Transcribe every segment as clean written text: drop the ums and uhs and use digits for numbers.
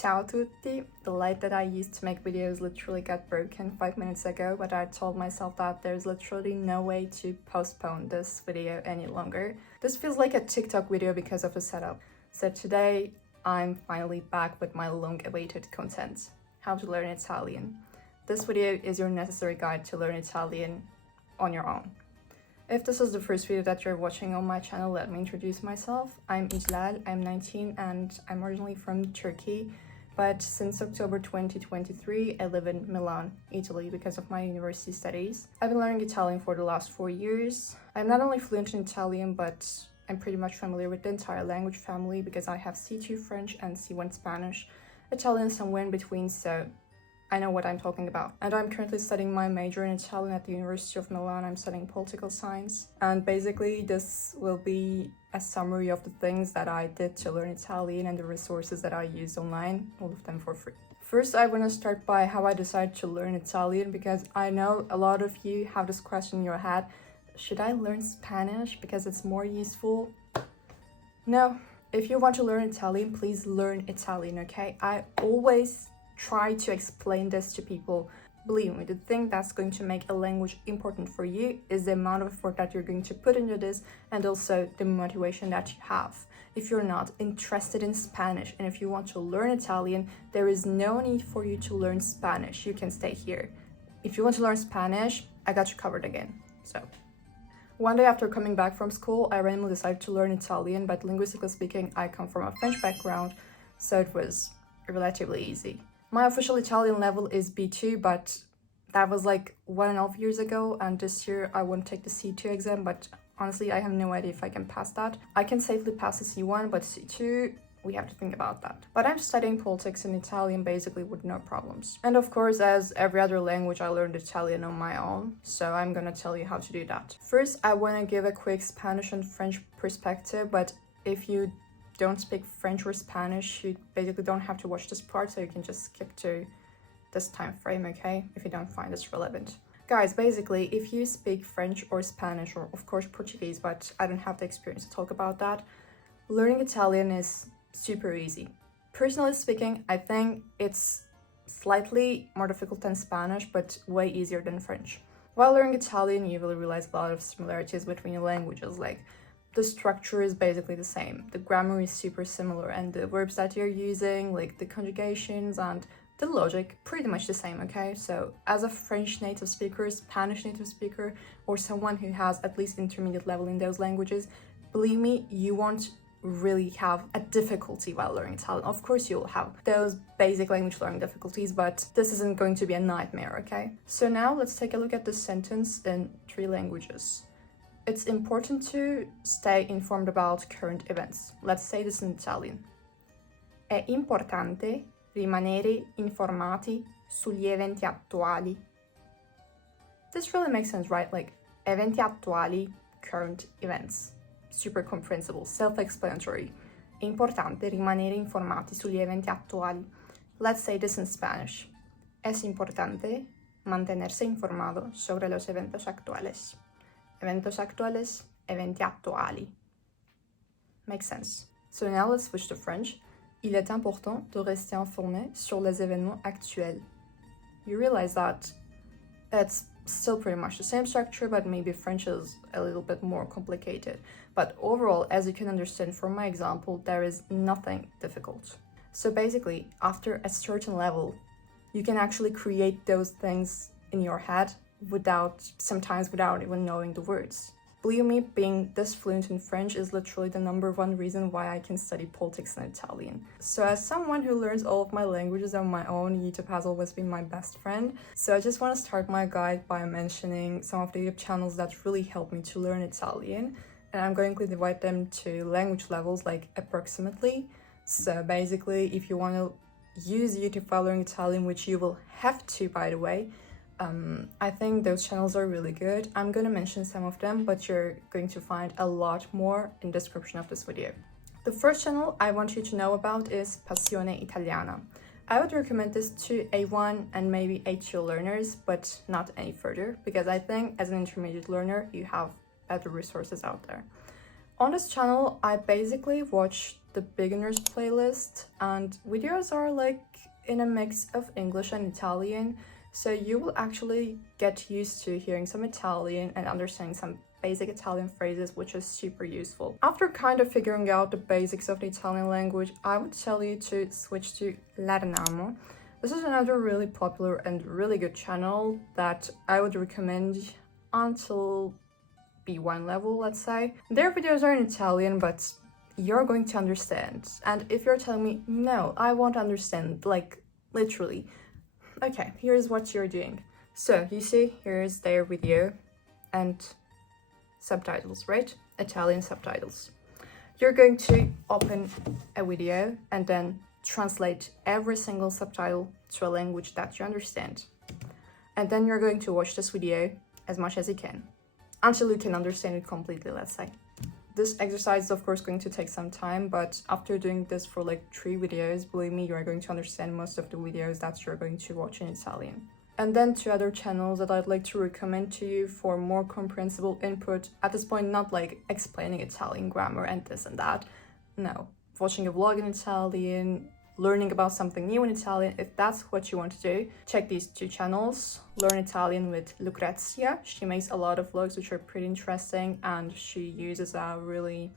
Ciao tutti! The light that I used to make videos literally got broken 5 minutes ago, but I told myself that there's literally no way to postpone this video any longer. This feels like a TikTok video because of the setup. So today, I'm finally back with my long-awaited content. How to learn Italian. This video is your necessary guide to learn Italian on your own. If this is the first video that you're watching on my channel, let me introduce myself. I'm İclal, I'm 19 and I'm originally from Turkey, but since October 2023, I live in Milan, Italy because of my university studies. I've been learning Italian for the last 4 years. I'm not only fluent in Italian, but I'm pretty much familiar with the entire language family because I have C2 French and C1 Spanish, Italian somewhere in between, so I know what I'm talking about. And I'm currently studying my major in Italian at the University of Milan. I'm studying political science. And basically this will be a summary of the things that I did to learn Italian and the resources that I used online, all of them for free. First, I want to start by how I decided to learn Italian because I know a lot of you have this question in your head. Should I learn Spanish because it's more useful? No. If you want to learn Italian, please learn Italian, okay? I always try to explain this to people. Believe me, the thing that's going to make a language important for you is the amount of effort that you're going to put into this and also the motivation that you have. If you're not interested in Spanish and if you want to learn Italian, there is no need for you to learn Spanish. You can stay here. If you want to learn Spanish, I got you covered again. So, one day after coming back from school, I randomly decided to learn Italian, but linguistically speaking, I come from a French background, so it was relatively easy. My official Italian level is B2, but that was like 1.5 years ago, and this year I won't take the C2 exam, but honestly I have no idea if I can pass that. I can safely pass the C1, but C2, we have to think about that. But I'm studying politics in Italian basically with no problems. And of course, as every other language, I learned Italian on my own, so I'm gonna tell you how to do that. First, I wanna give a quick Spanish and French perspective, but if you don't speak French or Spanish, you basically don't have to watch this part, so you can just skip to this time frame, okay? If you don't find this relevant. Guys, basically, if you speak French or Spanish, or of course Portuguese, but I don't have the experience to talk about that, learning Italian is super easy. Personally speaking, I think it's slightly more difficult than Spanish, but way easier than French. While learning Italian, you will realize a lot of similarities between the languages, like the structure is basically the same, the grammar is super similar, and the verbs that you're using, like the conjugations and the logic, pretty much the same, okay? So as a French native speaker, Spanish native speaker, or someone who has at least intermediate level in those languages, believe me, you won't really have a difficulty while learning Italian. Of course you'll have those basic language learning difficulties, but this isn't going to be a nightmare, okay? So now let's take a look at this sentence in 3 languages. It's important to stay informed about current events. Let's say this in Italian. È importante rimanere informati sugli eventi attuali. This really makes sense, right? Like, eventi attuali, current events. Super comprehensible, self-explanatory. È importante rimanere informati sugli eventi attuali. Let's say this in Spanish. Es importante mantenerse informado sobre los eventos actuales. Eventos actuales, eventi attuali. Makes sense. So now let's switch to French. Il est important de rester informé sur les événements actuels. You realize that it's still pretty much the same structure, but maybe French is a little bit more complicated. But overall, as you can understand from my example, there is nothing difficult. So basically, after a certain level, you can actually create those things in your head sometimes without even knowing the words. Believe me, being this fluent in French is literally the #1 reason why I can study politics in Italian. So as someone who learns all of my languages on my own, YouTube has always been my best friend. So I just want to start my guide by mentioning some of the YouTube channels that really helped me to learn Italian. And I'm going to divide them to language levels, like approximately. So basically, if you want to use YouTube while learning Italian, which you will have to, by the way, I think those channels are really good. I'm gonna mention some of them, but you're going to find a lot more in the description of this video. The first channel I want you to know about is Passione Italiana. I would recommend this to A1 and maybe A2 learners, but not any further, because I think as an intermediate learner, you have better resources out there. On this channel, I basically watch the beginners playlist, and videos are like in a mix of English and Italian, so you will actually get used to hearing some Italian and understanding some basic Italian phrases, which is super useful. After kind of figuring out the basics of the Italian language, I would tell you to switch to Ladinamo. This is another really popular and really good channel that I would recommend until B1 level, let's say. Their videos are in Italian, but you're going to understand. And if you're telling me, no, I won't understand, like literally, okay, here's what you're doing. So you see, here's their video and subtitles, right? Italian subtitles. You're going to open a video and then translate every single subtitle to a language that you understand. And then you're going to watch this video as much as you can, until you can understand it completely, let's say. This exercise is of course going to take some time, but after doing this for like 3 videos, believe me, you are going to understand most of the videos that you're going to watch in Italian. And then 2 other channels that I'd like to recommend to you for more comprehensible input. At this point, not like explaining Italian grammar and this and that. No, watching a vlog in Italian, learning about something new in Italian. If that's what you want to do, check these 2 channels. Learn Italian with Lucrezia. She makes a lot of vlogs which are pretty interesting, and she uses a really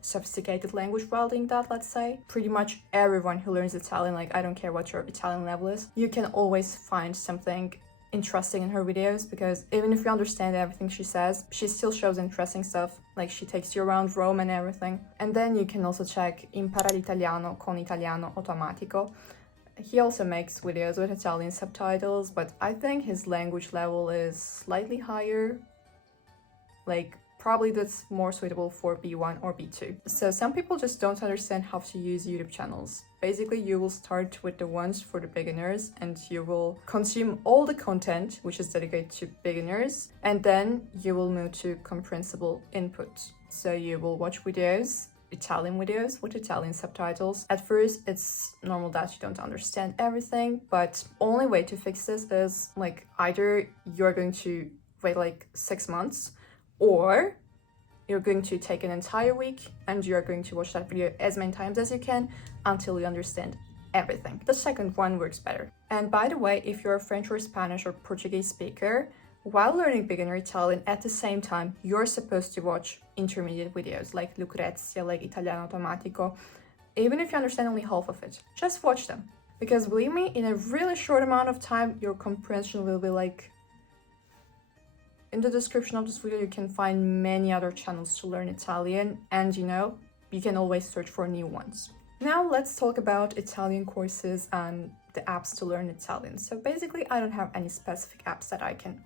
sophisticated language while doing that, let's say. Pretty much everyone who learns Italian, like I don't care what your Italian level is, you can always find something interesting in her videos, because even if you understand everything she says, she still shows interesting stuff, like she takes you around Rome and everything. And then you can also check Impara l'italiano con italiano automatico. He also makes videos with Italian subtitles, but I think his language level is slightly higher, like probably that's more suitable for B1 or B2. So some people just don't understand how to use YouTube channels. Basically, you will start with the ones for the beginners, and you will consume all the content which is dedicated to beginners, and then you will move to comprehensible input. So you will watch videos, Italian videos with Italian subtitles. At first, it's normal that you don't understand everything, but only way to fix this is like either you're going to wait like 6 months, or you're going to take an entire week and you're going to watch that video as many times as you can until you understand everything. The second one works better. And by the way, if you're a French or Spanish or Portuguese speaker, while learning beginner Italian, at the same time, you're supposed to watch intermediate videos like Lucrezia, like Italiano Automatico. Even if you understand only half of it, just watch them. Because believe me, in a really short amount of time, your comprehension will be like... In the description of this video, you can find many other channels to learn Italian, and you know, you can always search for new ones. Now let's talk about Italian courses and the apps to learn Italian. So basically, I don't have any specific apps that I can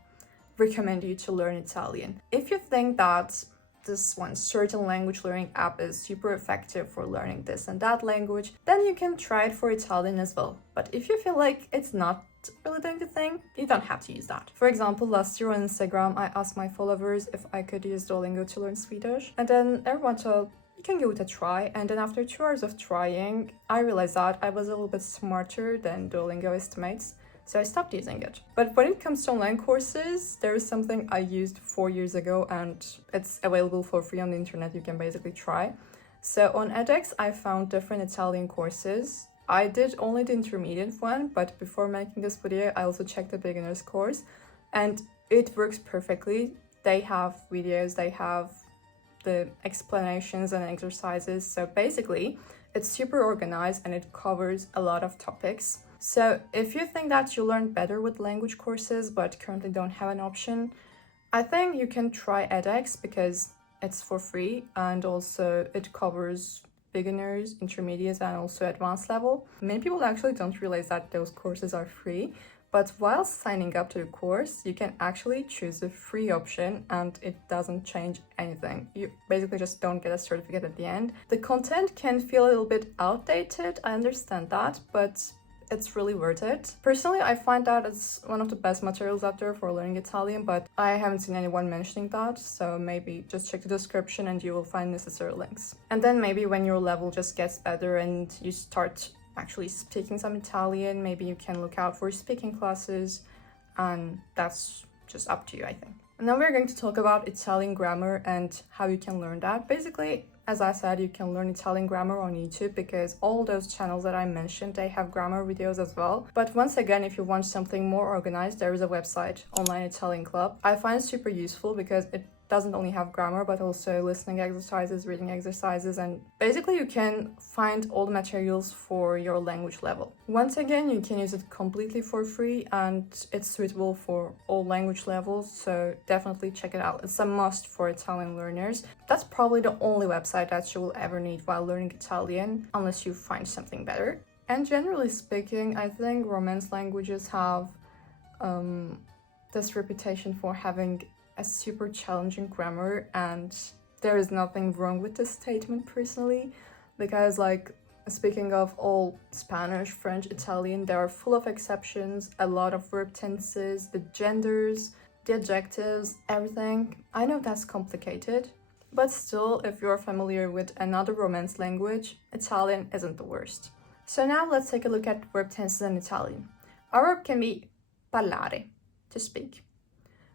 recommend you to learn Italian. If you think that this one certain language learning app is super effective for learning this and that language, then you can try it for Italian as well. But if you feel like it's not really doing the thing, you don't have to use that. For example, last year on Instagram, I asked my followers if I could use Duolingo to learn Swedish, and then everyone told, you can give it a try. And then after 2 hours of trying, I realized that I was a little bit smarter than Duolingo estimates, so I stopped using it. But when it comes to online courses, there is something I used 4 years ago, and it's available for free on the internet. You can basically try. So on edX, I found different Italian courses. I did only the intermediate one, but before making this video, I also checked the beginner's course, and it works perfectly. They have videos, they have the explanations and exercises. So basically, it's super organized and it covers a lot of topics. So if you think that you learn better with language courses, but currently don't have an option, I think you can try edX because it's for free, and also it covers beginners, intermediate, and also advanced level. Many people actually don't realize that those courses are free, but while signing up to the course, you can actually choose the free option and it doesn't change anything. You basically just don't get a certificate at the end. The content can feel a little bit outdated, I understand that, but it's really worth it. Personally, I find that it's one of the best materials out there for learning Italian, but I haven't seen anyone mentioning that, so maybe just check the description and you will find necessary links. And then maybe when your level just gets better and you start actually speaking some Italian, maybe you can look out for speaking classes, and that's just up to you, I think. Now we're going to talk about Italian grammar and how you can learn that. Basically, as I said, you can learn Italian grammar on YouTube because all those channels that I mentioned, they have grammar videos as well. But once again, if you want something more organized, there is a website, Online Italian Club. I find it super useful because it doesn't only have grammar, but also listening exercises, reading exercises, and basically you can find all the materials for your language level. Once again, you can use it completely for free and it's suitable for all language levels, so definitely check it out. It's a must for Italian learners. That's probably the only website that you will ever need while learning Italian, unless you find something better. And generally speaking, I think Romance languages have this reputation for having a super challenging grammar, and there is nothing wrong with this statement personally, because like speaking of all Spanish, French, Italian, they are full of exceptions, a lot of verb tenses, the genders, the adjectives, everything. I know that's complicated, but still, if you're familiar with another Romance language, Italian isn't the worst. So now let's take a look at verb tenses in Italian. Our verb can be parlare, to speak.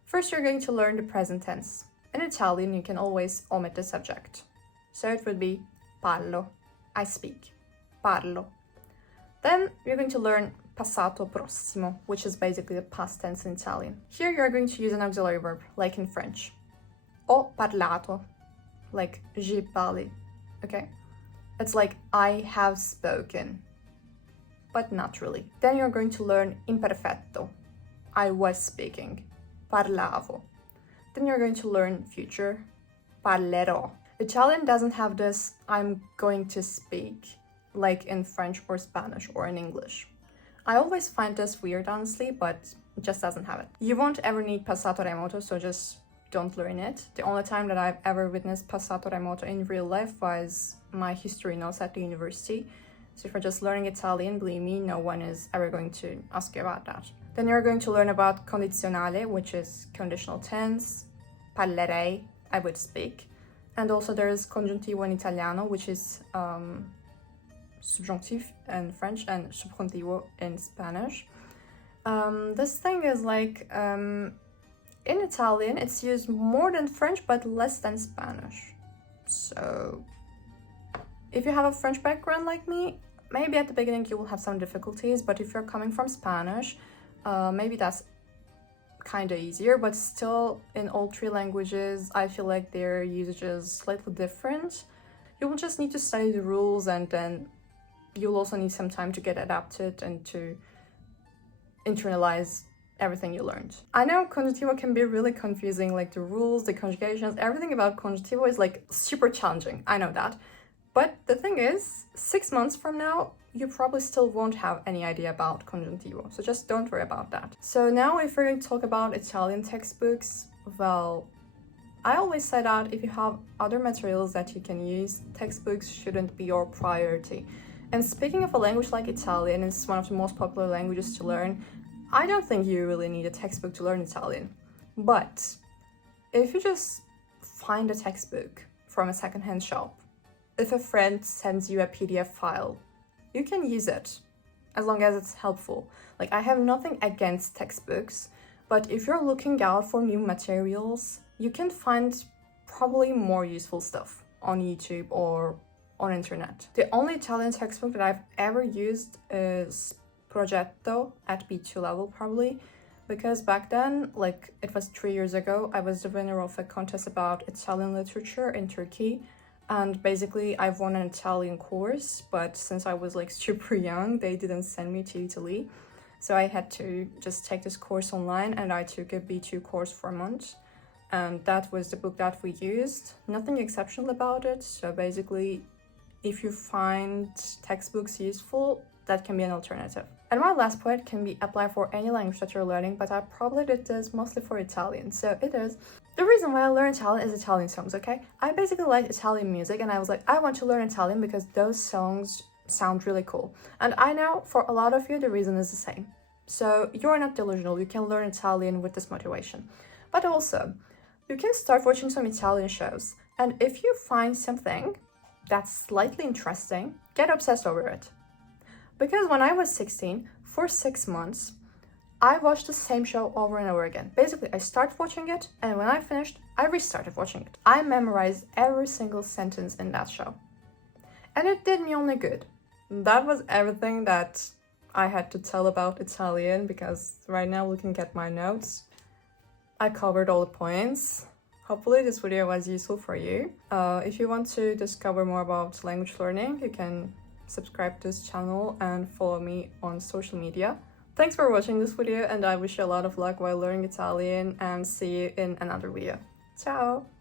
First, you're going to learn the present tense. In Italian, you can always omit the subject. So it would be parlo, I speak, parlo. Then you're going to learn passato prossimo, which is basically the past tense in Italian. Here you're going to use an auxiliary verb, like in French. Ho parlato, like j'ai parlé, okay? It's like I have spoken, but not really. Then you're going to learn imperfetto, I was speaking. Parlavo. Then you're going to learn future, parlerò. Italian doesn't have this I'm going to speak like in French or Spanish or in English. I always find this weird honestly, but it just doesn't have it. You won't ever need passato remoto, so just don't learn it. The only time that I've ever witnessed passato remoto in real life was my history notes at the university. So if you're just learning Italian, believe me, no one is ever going to ask you about that. Then you're going to learn about condizionale, which is conditional tense, parlerei, I would speak. And also there's congiuntivo in Italiano, which is subjunctive in French and subjuntivo in Spanish. This thing is like, in Italian, it's used more than French, but less than Spanish. So if you have a French background like me, maybe at the beginning you will have some difficulties, but if you're coming from Spanish, maybe that's kind of easier, but still in all three languages, I feel like their usage is slightly different. You will just need to study the rules, and then you'll also need some time to get adapted and to internalize everything you learned. I know congiuntivo can be really confusing, like the rules, the conjugations, everything about congiuntivo is like super challenging, I know that. But the thing is, 6 months from now, you probably still won't have any idea about congiuntivo, so just don't worry about that. So now if we're going to talk about Italian textbooks, well, I always say that if you have other materials that you can use, textbooks shouldn't be your priority. And speaking of a language like Italian, it's one of the most popular languages to learn, I don't think you really need a textbook to learn Italian. But if you just find a textbook from a secondhand shop, if a friend sends you a PDF file, you can use it as long as it's helpful. Like, I have nothing against textbooks, but if you're looking out for new materials, you can find probably more useful stuff on YouTube or on internet. The only Italian textbook that I've ever used is Progetto at B2 level probably, because back then, like it was 3 years ago, I was the winner of a contest about Italian literature in Turkey. And basically I've won an Italian course, but since I was like super young, they didn't send me to Italy. So I had to just take this course online, and I took a B2 course for a month. And that was the book that we used. Nothing exceptional about it. So basically, if you find textbooks useful, that can be an alternative. And my last point can be applied for any language that you're learning, but I probably did this mostly for Italian. So it is. The reason why I learned Italian is Italian songs, okay? I basically like Italian music, and I was like, I want to learn Italian because those songs sound really cool. And I know for a lot of you, the reason is the same. So you're not delusional, you can learn Italian with this motivation. But also, you can start watching some Italian shows, and if you find something that's slightly interesting, get obsessed over it. Because when I was 16, for 6 months, I watched the same show over and over again. Basically, I started watching it, and when I finished, I restarted watching it. I memorized every single sentence in that show. And it did me only good. That was everything that I had to tell about Italian, because right now, looking at my notes, I covered all the points. Hopefully this video was useful for you. If you want to discover more about language learning, you can subscribe to this channel and follow me on social media. Thanks for watching this video, and I wish you a lot of luck while learning Italian, and see you in another video. Ciao!